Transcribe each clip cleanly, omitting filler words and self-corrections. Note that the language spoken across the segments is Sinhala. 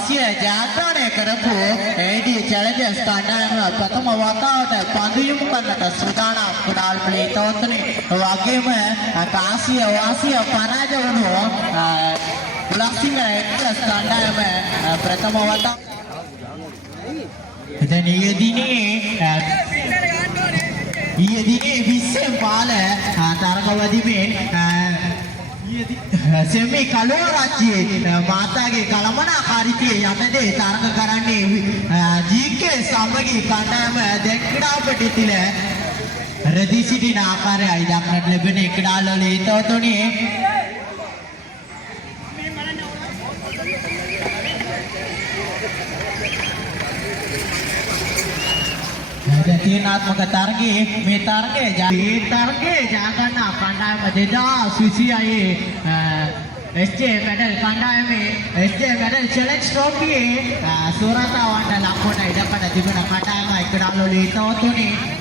වාසිය ජයග්‍රහණය කරපු AD Challengers කණ්ඩායම ප්‍රථම වතාවට පන්දු යොමු කරන්නට සූදානම් කුඩාල් ප්ලේතෝත්තුනි වගේම කාසිය වාසිය පරාජය වුණු උලස්සිංහ එක්ස්ප්‍රස් කණ්ඩායම ප්‍රථම වතාව දැන් ඊයේ දිනේ විශ්ව පාල තරගවදිමෙන් සෙමි කලෝරාච්චියේ මාතාගේ කලමනාකාරීත්වය යටතේ තරඟ කරන්නේ ජීකේ සමගී කණ්ඩායම දෙක්කඩාපටිතිල රදී සිටින ආකාරයයි දක්නට ලැබෙන එක්කඩාවල ඊතෝතුනේ තීරණාත්මක තරගයේ මේ තරගයේ ජයගන්න කණ්ඩායම 2026 SJ medal කණ්ඩායමේ SJ medal challenge trophy සූරතාවන්ට ලක්වන ඉඩකඩ තිබෙන කණ්ඩායම එක්කඩාවල ඊතෝතුනේ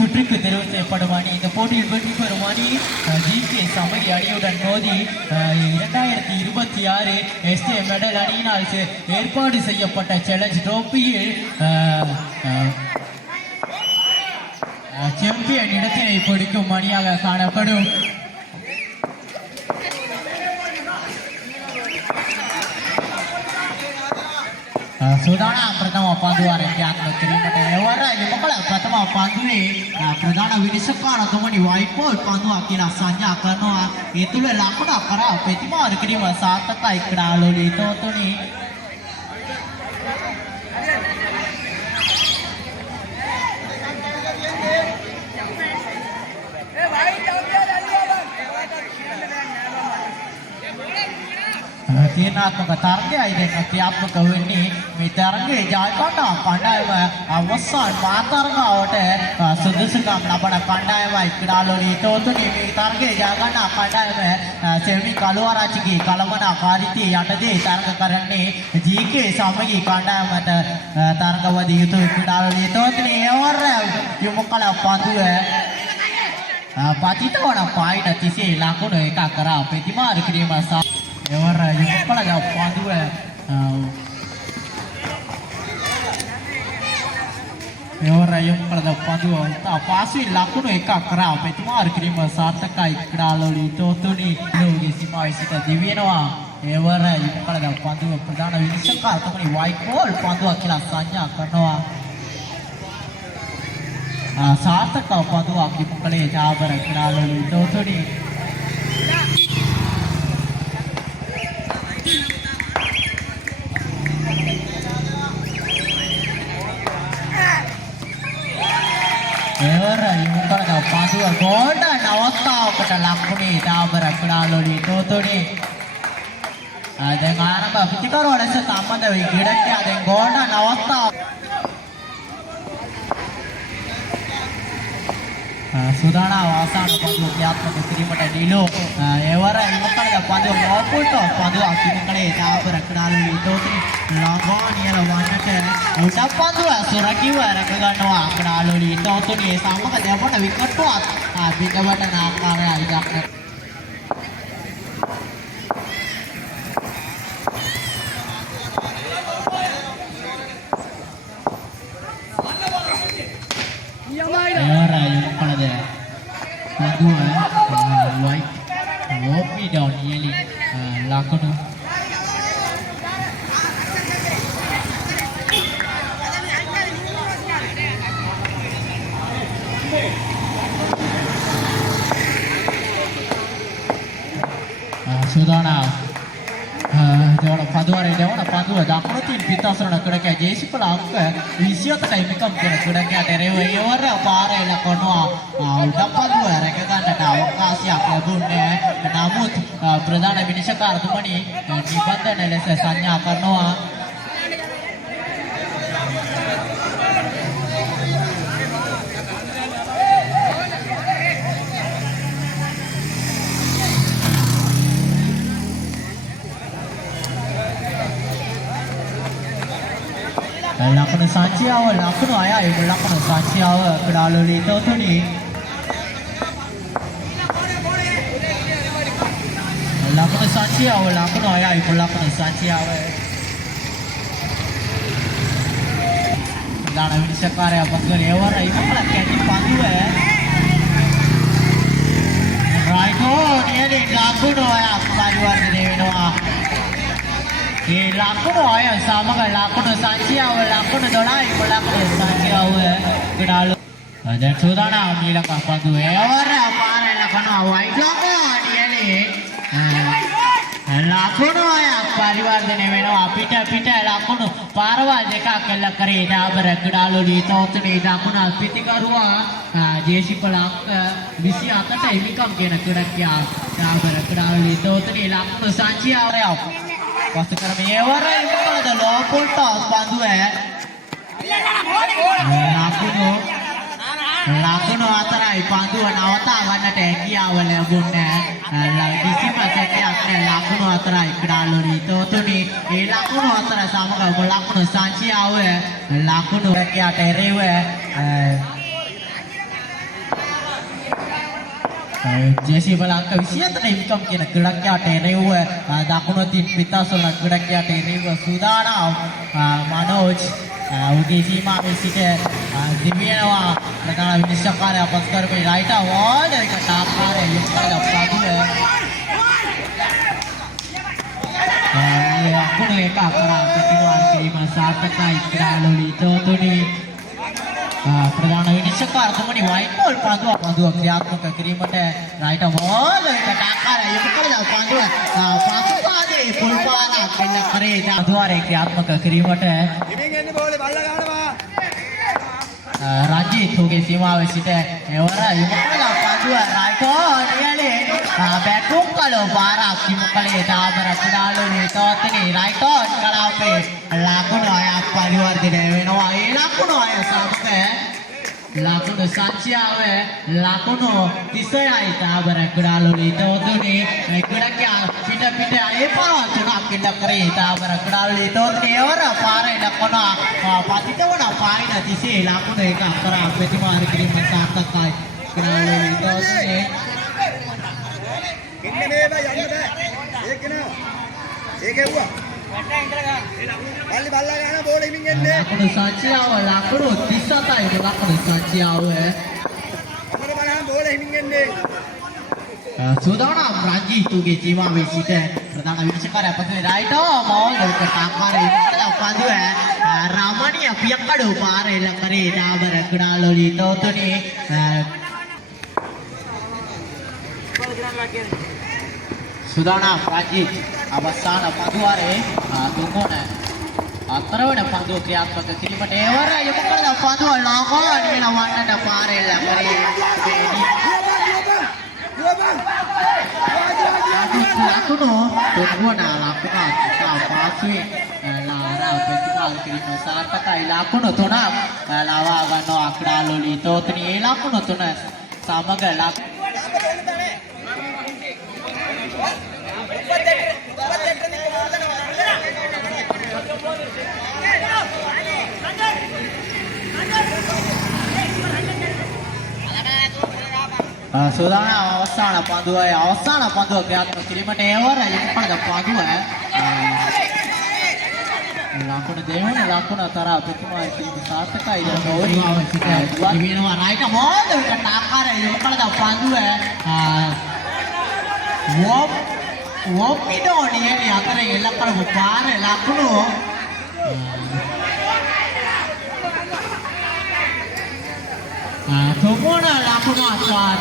சுற்றுக்கு தெரிவிக்கப்படும் இந்த போட்டியில் வெற்றி பெறும் அணி ஜிகே சமகி அணியுடன் மோதி 2026 எஸ்ஏ மெடல் அணியினால் ஏற்பாடு செய்யப்பட்ட சேலஞ்ச் டிராபியில் சாம்பியன் இடத்தினை பிடிக்கும் அணியாக காணப்படும் සූදානම් ප්‍රථම පන්දුවාරයෙන් ක්‍රියාත්මක කිරීමට එවර යුමකල ප්‍රථම පන්දුවේ ප්‍රධාන විනිශ්චයකාරතුමනි වයිට් බෝල් පන්දුවක් කියලා සංඥා කරනවා ඒ තුල ලකුණ කරා ප්‍රතිමාර කිරීම සාර්ථකයි ක්‍රාලෝලි තෝතුනි තීරණාත්මක තරගයයි දැන් ක්‍රියාත්මක වෙන්නේ මේ තරගයේ ජයගන්න කණ්ඩායම අවසන් මාතරගාවට සුදුසුකම් ලබන කණ්ඩායමයි ක්‍රීඩාලෝලී තෝතුනි මේ තරගයේ ජයගන්න කණ්ඩායම සෙල්වි කළුආරච්චිගේ කලමනාකාරීත්වය යටතේ තරග කරන්නේ ජීකේ සමගී කණ්ඩායමට තරගවදී යුතු ක්‍රීඩාලෝලී තෝතුනි එවර යොමු කළ පන්දුව පතිතවන පායිට 30 ලකුණු එකක් කරා ප්‍රතිමාර කිරීම එවර යුමකල පන්දුව එවර යුමකල පන්දුව පාසුයි ලකුණු එකක් කරා ප්‍රතිමාර කිරීම සාර්ථකයි ක්‍රීඩාලෝලී තෝතුනි ලෝකයේ සීමාවේ සිට දිවිනවා එවර යුමකල පන්දුව ප්‍රධාන විනිශ්චයකාරතුමනි වයිට් බෝල් පන්දුවක් කියලා සංඥා කරනවා සාර්ථක පන්දුවක් යුමකලේ ජාබර ක්‍රීඩාලෝලී තෝතුනි එවර යුමකල පන්දුව ගෝල්ඩන් අවස්ථාවකට ලක්ුණේ දාබර ක්‍රීඩාලෝලී තෝතුනි දැන් ආරම්භ පිටිකරුව ලෙස සම්බන්ධ වී ක්‍රීඩකයා දැන් ගෝල්ඩන් අවස්ථාව සූදානම් අවසාන පන්දුව ක්‍රියාත්මක කිරීමට ඩීලෝ එවර යුමකල පන්දුව ලෝපුල්ට පන්දුවක් යුමකලේ දාබර ක්‍රීඩාලෝලී තෝතුනි ලබානියල වන්නට උඩ පන්දුව සුරකිව රැක ගන්නවා ක්‍රීඩාලෝලී තෝතුනි සමග දෙවන විකට්ටුවත් පිටවට ආකාරයයි දක්න එවර යුමකලද පන්දුව වයිට් ඕපි ඩවුන් නියලි ලකුණු සූදානම් දෙවන පන්දුවරේ දෙවන පන්දුව දකුණු තින් පිටස්සරණ ක්‍රීඩකයා ජේසිපල අංක 27යි මිකම් කරන ක්‍රීඩකයාට එරෙහිව එවර පාරේ ලකනවා උඩ පන්දුව රැක ගන්නට අවකාශයක් ලැබුණේ නමුත් ප්‍රධාන විනිශ්චයකාරතුමනි නිබන්ධන ලෙස සංඥා කරනවා ලකුණු සංඛ්‍යාව ලකුණු 6යි ලකුණු සංඛ්‍යාව ක්‍රීඩාලෝලී තෝතුනි සංචියාව ලකුණු 6යි පොළොන්නරු සංචියාව ප්‍රධාන විනිශ්චයකාරයා පසුවෙන් එවර ඉමකල කැටි පඳුව රයිටෝ නියලි ලකුණු 6ක් පරිවර්තනය වෙනවා ඒ ලකුණු 6 සමග ලකුණු සංචියාව ලකුණු 12යි පොළොන්නරු සංචියාව ගඩාලු දැන් සූදානම් ඊළඟ පඳුව එවර පාරේ ලකුණු වයිටෝ නියලි ලකුණු 6ක් පරිවර්තනය වෙනවා පිට ලකුණු පාරවල් දෙකක් එල්ල කරේ ඩාබර ගඩාලු දීතෝතුනේ ලකුණු පිටිකරුවා ජේසිපල අංක 28ට හිමිකම් කියන ක්‍රීඩකයා ඩාබර ගඩාලු දීතෝතුනේ ලකුණු සංචියාවරය පස්ස කරමේ එවර ඉමකලද ලෝපොල්ට පඳුව ලකුණු 4යි පඳුව නවතා ගන්නට හැකියාව ලැබුණේ කිසිම සැකයක් නැහැ ලකුණු 4යි ක්‍රීඩාලු තෝතුනි ඒ ලකුණු 4 සමග ලකුණු සංචියාව ලකුණු රැකියාට එරෙහිව ජේසී බලංක 27 ඉන්කම් කියන ක්‍රීඩකයාට එරෙහිව දකුණු තින් පිටාසොල ක්‍රීඩකයාට එරෙහිව සූදානම් මනෝජ් උගේ සීමාවේ සිට දිවියනවා ප්‍රධාන විනිශ්චයකාරයා පස් කරපේ රයිට් අවෝල් එක තාපාරේ යුක්තල පදුව ලකුණු එක කරා ප්‍රතිවාර කිරීම සාර්ථකයි ක්‍රීඩාලු තෝතුනි ප්‍රධාන විනිශ්චයකාරතුමනි වයිට් බෝල් පඳුව ක්‍රියාත්මක කිරීමට රයිට් අවෝල් එක තාපාරේ යුක්තල පදුව පාසුපාදේ පුල්පාන පෙන්න කරේ පදුවාරේ ක්‍රියාත්මක කිරීමට රජිත් උගේ සීමාවේ සිට එවර යුමකල පඳුව රයිටෝ නියලි බැටුම් කළෝ පාරක් යුමකලේ ඩාබර ක්‍රීඩාලු තෝතුනි රයිටෝ කලාපේ ලකුණු 6ක් පරිවර්තනය වෙනවා ඒ ලකුණු 6 සමග ලකුණු සංචියාව ලකුණු 36යි ඩාබර ක්‍රීඩාලු තෝතුනි ක්‍රීඩකයා පිට ඒ පාරවල් තුනක් ඉන්න කරේ ඩාබර ක්‍රීඩාලු තෝතුනි එවර පාරේ ලකුණු පතිතවන පාරින තිසේ ලකුණු 1 කරා ප්‍රතිමාර කිරීම සාර්ථකයි ක්‍රීඩාලු තෝතුනි ඉන්නේ මේ බයි යන්න බෑ ඒක නේ ඒක එව්වා බල්ලි බල්ලා ගන්න බෝල හිමින් එන්නේ ලකුණු සංචියාව ලකුණු 37යි ලකුණු සංචියාව අපර බලන්න බෝල හිමින් එන්නේ සූදානම් රංජිතුගේ සීමාවේ සිට ප්‍රධාන විනිශ්චයකාරයා පසුවේ රයිටෝ මෝල් දෙක තාකාරේ ඉස්සලා පඳුව රාමණීය පියකඩු පාරේ ලකරේ ඩාබර ක්‍රීඩාලු තෝතුනි සූදානම් රංජිත් අවසාන පඳුවාරේ තුන්වන අතරවන පඳුව ක්‍රියාත්මක කිරීමට එවර යොමුකල පඳුව ලෝකෝණි වෙන වන්නට පාරේ ලකරේ ලකුණු තුන්වන ලකුණ පාසුවේ ලාරා ප්‍රතිපාල කිරීම සාර්ථකයි ලකුණු 3ක් ලවා ගන්නවා ක්‍රීඩාලු තෝතුනි ඒ ලකුණු 3 සමග සූදානම් අවසාන පඳුව ක්‍රියාත්මක කිරීමට එවර යොමුකල පඳුව ලකුණු දෙවන ලකුණ තරා ප්‍රතිමාර කිරීම සාර්ථකයි දිවෙනවා රයිට් බෝල් එක තාකාරේ යොමුකල පඳුව වොප්පිඩෝ නියලි අතරේ එල්ල කරපු පාරේ ලකුණු තුන්වන ලකුණු අස්වාත්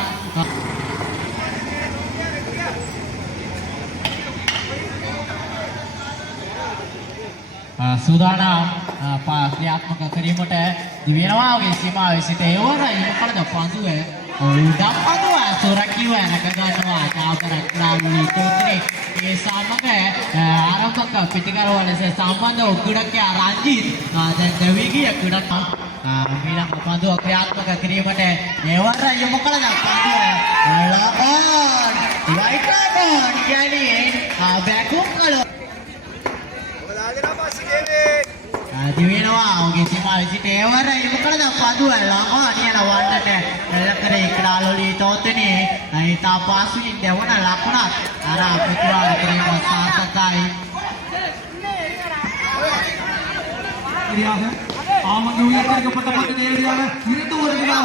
සූදානම් ක්‍රියාත්මක කිරීමට දිවෙනවා වගේ සීමාවේ සිට එවර යොමුකල පඳුව උඩම් පඳුව සුරකිව නැග ගන්නවා ඩාබර ක්‍රීඩාලු තෝතුනි ඒ සමග ආරම්භක පිටිකරුවා ලෙස සම්බන්ධ ක්‍රීඩකයා රංජිත් දැන් දෙවිගිය ක්‍රීඩක ඊළඟ පඳුව ක්‍රියාත්මක කිරීමට එවර යොමුකල පඳුව ලබාන් වයිට්ලබාන් කියන්නේ බැකුම් කළා ඔයාලගේ පස්සේ දෙන්නේ දිවෙනවා ඔහුගේ සීමාවේ සිට එවර යොමුකල පඳුව ළඟා නියන වන්නට එල්ල කරේ ක්‍රීඩාලු තෝතුනි Ita pasuin dewana lakunat ara putra terima sasakai சரியாக ஆமங்க உயர்த்தப்பட்ட பந்து நேரடியாக இரண்டு ஓடுகளா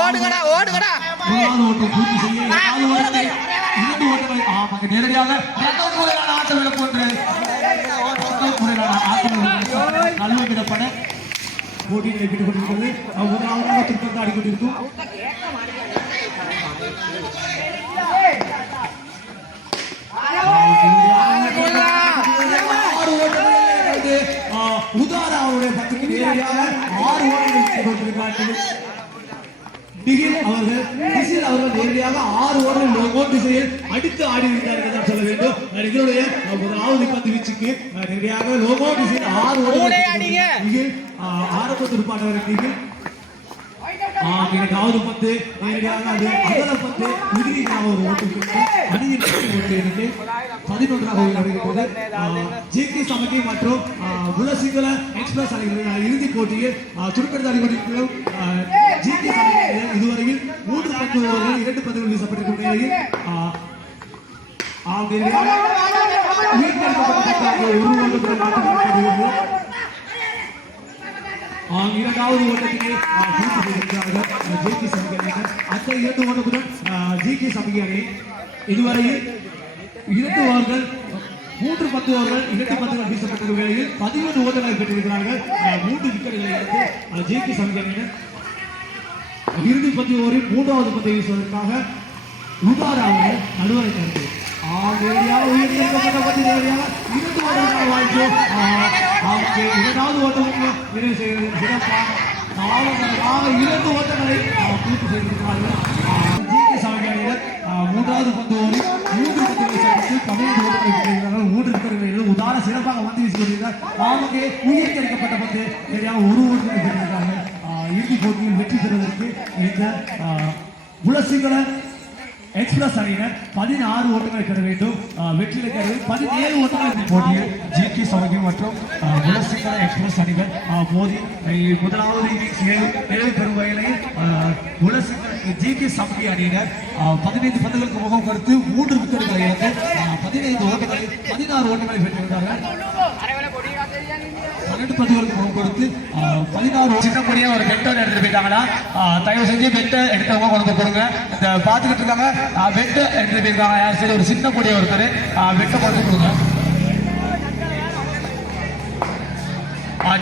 ஓடுங்கடா முதலாவது ஓட்டம் பூர்த்தி செய்ய இரண்டாவது ஓட்டத்தை இரண்டு ஓட்டங்களை ஆமங்க நேரடியாக இரண்டாவது முறையான ஆட்டம் இழப்பொன்று முறையான ஆட்டம் நழுவ விடப்பட போட்டி நடைபெற்றுக் கொண்டிருக்கிறது முதலாவதாக திருப்பதி ஆடிக்கொண்டிருக்கும் உதார அவருடைய பத்துக்கு நேரடியாக 6 ஓட்டங்கள் கொண்டிருக்கிறார்கள் நிகில் அவர்கள் நிசில் அவர்கள் நேரடியாக 6 ஓட்டங்கள் லோகோ திசையில் அடித்து ஆடி விட்டார்கள் தான் சொல்ல வேண்டும் நிகிலுடைய முதலாவது பந்து வீச்சுக்கு நேரடியாக லோகோ திசையில் 6 ஓட்டங்கள் நிகில் ஆரம்ப துடுப்பாட்டவர் நிகில் இரண்டாவது பந்து நேரடியாக அது அகல பந்து உதிரியாக ஒரு ஓட்டு அணியின் ஓட்டு இருக்கு 11ஆக வருகிறது ஜிகே சமிதி மற்றும் குலசிங்கல எக்ஸ்பிரஸ் அணிகளின் இறுதிப் போட்டியில் துடுப்படுத்த அணிகளும் ஜிகே சமிதி இதுவரையில் 3 பந்து ஓவர்கள் 2 பந்துகள் வீசப்பட்டிருக்கும் நிலையில் இரண்டாவது ஓட்டத்திலே ஜிகே சமிதியினர் அந்த 2 ஓட்டத்துடன் ஜிகே சமிதி அணி இதுவரையில் 2 ஓவர்கள் 3 பந்து ஓவர்கள் 2 பந்துகள் வீசப்பட்டிருக்கும் வேளையில் 11 ஓட்டங்களை பெற்றிருக்கிறார்கள் 3 விக்கெட்டுகளை எடுத்து ஜிகே சமிதி அணியினர் இறுதி பந்து ஓவரில் 3வது பந்தை வீசுவதற்காக உதாராக நடுவரை தருகிறது நேரடியாக உயர்த்தப்பட்ட பந்து நேரடியாக 2 ஓட்டங்கள் வாய்ப்பு இரண்டாவது ஓட்டம் நிறைவு செய்கிறது சிறப்பாக 2 ஓட்டங்களை பூர்த்தி செய்திருக்கிறார்கள் ஜிகே சமிதி அணியினர் 3வது பந்து ஓவரில் 3 பந்துகளை சந்தித்து 12 ஓட்டங்களை பெற்றிருக்கிறார்கள் 3 விக்கெட்டுகளை உதார சிறப்பாக வந்து வீசி கொண்டிருக்கிறார் ஆமங்கே உயர்த்தரிக்கப்பட்ட பந்து நேரடியாக 1 ஓட்டங்களை பெற்றிருக்கிறார்கள் இறுதிப் போட்டியில் வெற்றி பெறுவதற்கு இந்த குலசிங்கல எக்ஸ்பிரஸ் அணியினர் 16 ஓட்டங்களை பெற வேண்டும் வெற்றியில 17 ஓட்டங்கள் போட்டியில் ஜிகே சமிதி மற்றும் குலசிங்கல எக்ஸ்பிரஸ் அணிகள் மோதி முதலாவது இன்னிங்ஸ் பெறும் வகையில் குலசிங்கல ஜிகே சமிதி அணியினர் 15 பந்துகளுக்கு முகம் கொடுத்து 3 விக்கெட்டுகளை இழந்து 15 ஓட்டங்களை 16 ஓட்டங்களை பெற்றிருந்தார்கள் 12 பந்துகளுக்கு முகம் கொடுத்து 16 சின்னக்கூடிய ஒரு பெட்டர் எடுத்துட்டு போயிட்டாங்களா தயவு செஞ்சு பெட்டை எடுத்தவங்க கொண்டு கொடுங்க இந்த பார்த்துக்கிட்டு இருக்காங்க பெட்டை எடுத்துட்டு போயிருக்காங்க யார் சரி ஒரு சின்ன கூடிய ஒருத்தர் பெட்டை கொண்டு கொடுங்க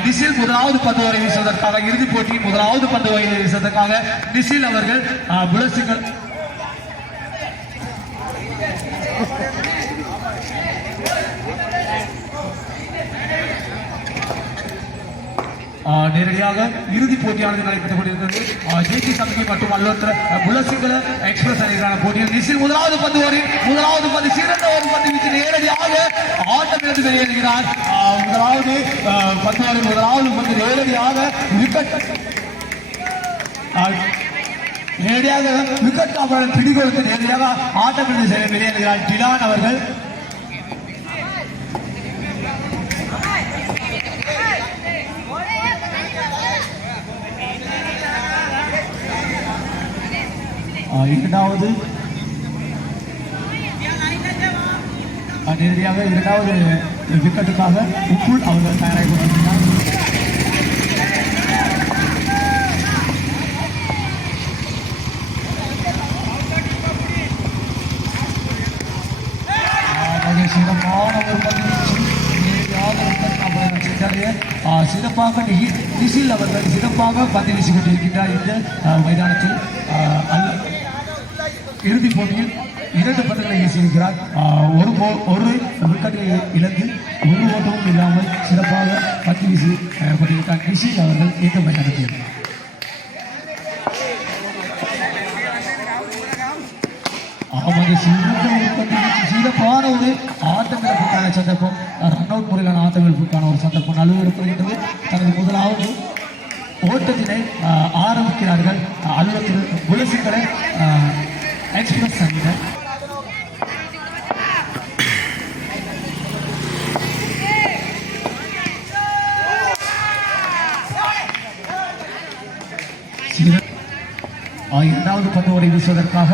நிசில் முதலாவது பந்து வரை வீசுவதற்காக இறுதிப் போட்டியில் முதலாவது பந்து வரை வீசுவதற்காக நிசில் அவர்கள் குலசிங்கல் நேரடியாக இறுதிப் போட்டியானது நடைபெற்றுக் கொண்டிருக்கிறது ஜிகே சமிதி மற்றும் அல்லோத்திர குலசிங்கல எக்ஸ்பிரஸ் அணிக்கான போட்டியில் நிசில் முதலாவது பந்து வரை முதலாவது பந்து சிறந்த ஒரு பந்து வீச்சு நேரடியாக ஆட்டமிழந்து வெளியேறுகிறார் முதலாவது பந்து வரை முதலாவது பந்து நேரடியாக விக்கெட் காப்பாளர் பிடிகொடுத்து நேரடியாக ஆட்டமிழந்து வெளியேறுகிறார் டிலான் அவர்கள் இரண்டாவது நேரடியாக இரண்டாவது விக்கெட்டுக்காக உப்புல் அவர்கள் தயாராகி கொண்டிருக்கிறார் சிறப்பான ஒரு பதினீச்சு சிறப்பாக நிசில் அவர்கள் சிறப்பாக பந்து வீசிக் கொண்டிருக்கின்றார் இந்த மைதானத்தில் இறுதிப் போட்டியில் 2 பந்துகளை வீசியிருக்கிறார் ஒரு விக்கெட்டை இழந்து 1 ஓட்டமும் இல்லாமல் சிறப்பாக பந்து வீசி கொண்டிருக்கிறார் நிசில் அவர்கள் இந்த மைதானத்தில் சிறப்பான ஒரு ஆட்டமிழப்புக்கான சந்தர்ப்பம் ரன் அவுட் முறையிலான ஆட்டமிழப்புக்கான ஒரு சந்தர்ப்பம் நழுவெடுப்படுகின்றது தனது முதலாவது ஓட்டத்தினை ஆரம்பிக்கிறார்கள் அல்லது குலசிங்கல எக்ஸ்பிரஸ் அணியினர் இரண்டாவது பந்து ஓடி வீசுவதற்காக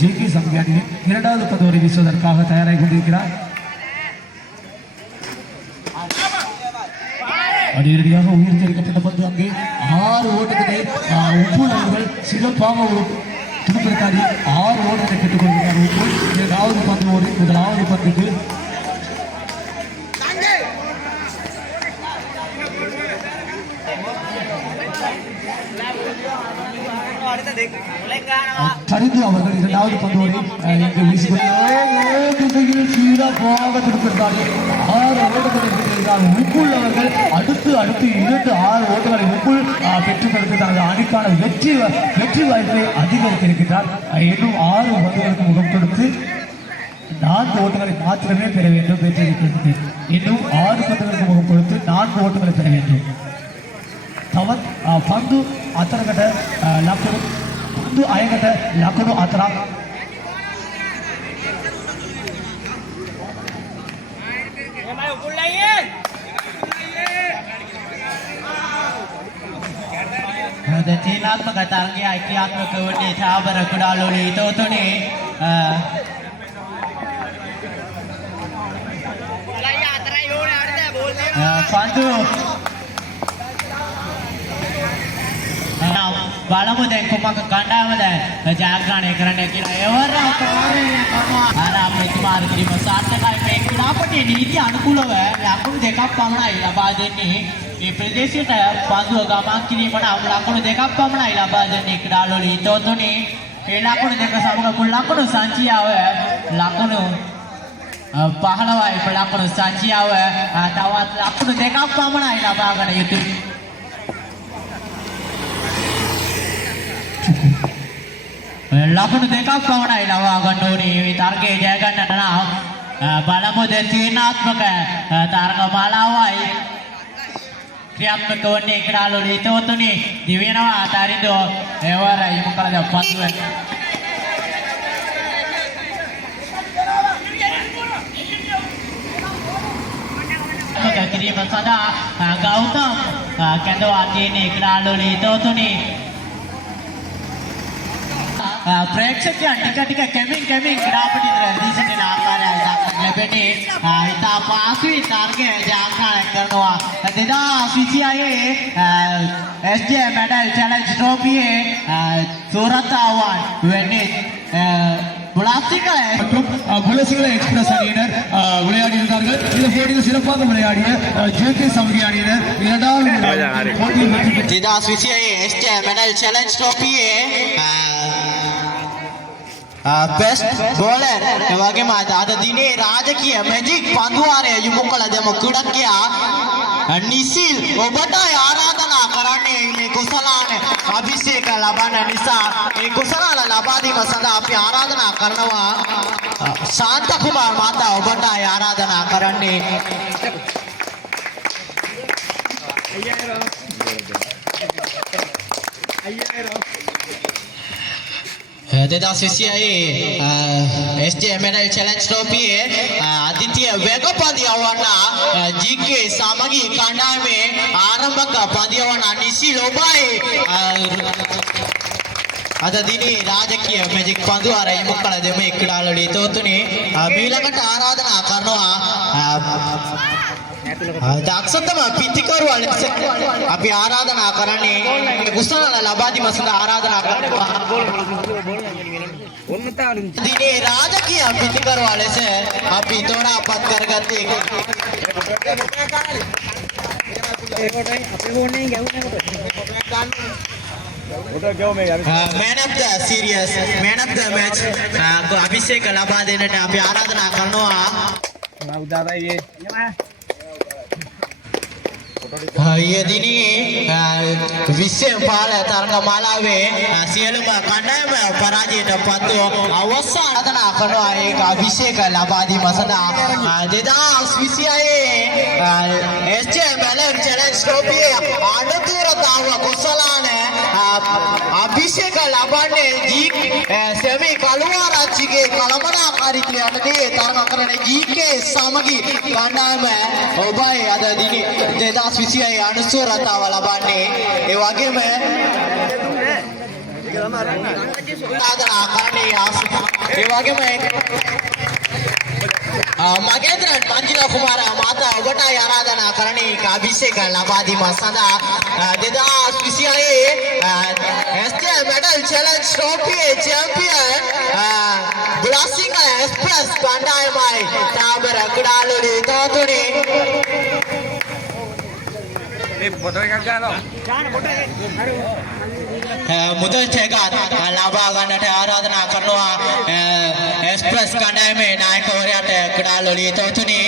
ஜேகே சமூக அணியின் இரண்டாவது பந்து வீசுவதற்காக தயாராகி கொண்டிருக்கிறார். அதிரடியாக உயிர்த்தெடுக்கப்பட்ட பந்து அங்கே 6 ஓட்டத்தினை உப்பு அவர்கள் சிறப்பாக துடுப்பிற்காடி 6 ஓட்டத்தை பெற்றுக் கொள்கிறார். உப்பு இரண்டாவது பந்து ஓடி முதலாவது பந்துக்கு சரிந்து அவர்கள் இரண்டாவது பந்தோடு இங்கு வீசிக்கொண்டு சீராக துடுப்பிருந்தார்கள். 6 ஓட்டங்களை பெற்றிருந்தார். உப்புள் அவர்கள் அடுத்து 6 ஓட்டங்களை உப்புள் பெற்றுக் கொடுத்து தனது அணிக்கான வெற்றி வாய்ப்பை அதிகரித்திருக்கிறார். இன்னும் 6 பந்துகளுக்கு முகம் கொடுத்து 4 ஓட்டங்களை மாத்திரமே பெற வேண்டும் பெற்றிருக்கிறது. இன்னும் 6 பந்துகளுக்கு முகம் கொடுத்து 4 ஓட்டங்களை பெற வேண்டும். පන්දු අතරකට ලකුණු පන්දු අයකට ලකුණු 4ක් දැන් චීනාත්මක තරගයේ ඓතිහාසික වන්නේ තාබර කුඩාලෝලි තෝතුනේ පන්දු බලමු දැන් කොමක කණ්ඩායමද ජයග්‍රහණය කරන්න කියලා එවර කාර්යය කරනවා. අර අපේ කුමාර කිරීම සාර්ථකයි. මේ ක්‍රීඩාපටි නීති අනුකූලව ලකුණු දෙකක් පමණයි ලබා දෙන්නේ. මේ ප්‍රදේශයට පන්දුව ගමන් කිරීමට ලකුණු දෙකක් පමණයි ලබා දෙන්නේ ක්‍රීඩාලෝලි තෝතුනේ. මේ ලකුණු දෙක සමග කුල් ලකුණු සංඛ්‍යාව ලකුණු 15යි. ලකුණු සංඛ්‍යාව තවත් ලකුණු දෙකක් පමණයි ලබාගෙන යුතුයි. ලකුණු දෙකක් පමණයි ලබා ගන්න ඕනේ. මේ තරගයේ ජය ගන්නට නම් බලමු දැන් තීරණාත්මක තරග මාලාවයි ක්‍රියාත්මක වන්නේ ක්‍රීඩාලෝලි තෝතුනේ දිවෙනවා. අතරින්දෝ එවර යොමු කළ පන්දුව කිරීම සඳහා ගෞතම් කැඳවා තියෙන්නේ ක්‍රීඩාලෝලි තෝතුනේ. ප්‍රේක්ෂකයන් ටික කැමින් ක්‍රීඩාපටි දී සිටින ආකාරය දක්වන්න ලැබෙන්නේ. ඉතා පාසුවෙන් තරගය ජයග්‍රහණය කරනවා. 2026 SJ Medal Challenge Trophy සූරතාවන් වෙන්නේ புலசிகள எக்ஸ்பிரஸ் அணியினர் விளையாடி இருந்தார்கள். இந்த போட்டியில் சிறப்பாக விளையாடிய ஜேகே சமூக அணியினர் இரண்டாவது போட்டியில் வெற்றி பெற்று 2026 SJ Medal Challenge Trophy best bowler එවැගේම අද දිනේ රාජකීය මැජික් පන්දුවාරය යොමු කළ දෙම කුඩක්කියා නිසිල් ඔබට ආරාධනා කරන්නේ මේ කුසලාන අභිෂේක ලබන නිසා මේ කුසලාන ලබා දීම සඳහා අපි ආරාධනා කරනවා. ශාන්ත කුමාර මහතා ඔබට ආරාධනා කරන්නේ 2026 SJ Medal Challenge Trophy අදිතිය වෙග පන්දියවන්න GK සමගි කණ්ඩායමේ ආරම්භක පන්දියවන්න නිසිල් ඔබයි අද දිනේ රාජකීය මැජික් පන්දුවාරය යොමු කළ දෙමු ක්‍රීඩාලෝලි තෝතුනේ. මීළඟට ආරාධනා කරනවා දක්ෂතම පිටිකරුවා ලෙස අපි ආරාධනා කරන්නේ කුසල ලබා දීම සඳහා ආරාධනා කරනවා. දිනේ රාජකීය පිටිකරුවා ලෙස අපි තෝරාපත් කරගත්තේ man of the series, man of the match අභිෂේක ලබා දෙන්නට අපි ආරාධනා කරනවා. ඊයේදී විශ්ව පාල තරගමාලාවේ සියලුම කණ්ඩායම පරාජයට පත්ව අවසන් ආරාධනා කරනවා ඒක අභිෂේක ලබා දීම සඳහා 2026 SJ Medal Challenge Trophy අනුතරතාව කුසලාන අභිෂේක ලබන්නේ සෙමි කළුආරච්චිගේ කලමනාකාරීත්වය යටතේ තරග කරන GK සමගි කණ්ඩායම ඔබයි අද දිනේ 2026 අනුතරතාව ලබන්නේ. ඒ වගේම ආරාධනා කරන්නේ ඒ වගේම මගේන්ද්‍රන් මංජුල කුමාර මාතා ඔබටයි ආරාධනා කරන්නේ අභිෂේක ලබා දීම සඳහා 2026 STM medal challenge trophy champion Bulasinghe Express කණ්ඩායමයි තාබර කුඩාලුලි තෝතුනි මුදල් චේකත් ලබා ගන්නට ආරාධනා කරනවා එක්ස්ප්‍රස් කණ්ඩායමේ නායකවරයාට කුඩාලුලි තෝතුනි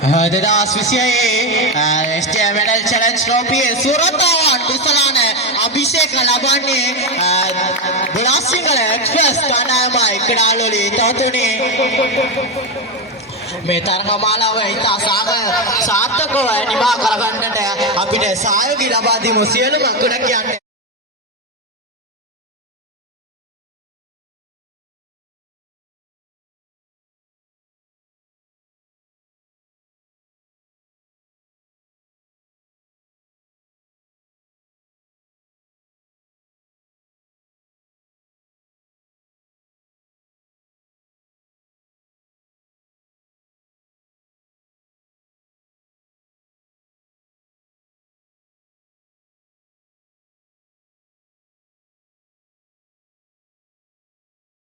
2026 STM medal challenge trophy සුරතවන් කුසලාන අභිෂේක ලබන්නේ බුලාසිංහ එක්ස්ප්‍රස් කණ්ඩායමයි කුඩාලුලි තෝතුනි මේ තරගමාලාව ඉතා සාර්ථකව නිමා කරගන්නට අපිට සහයෝගී ලබා දීමු සියලුම කුඩකියන්ට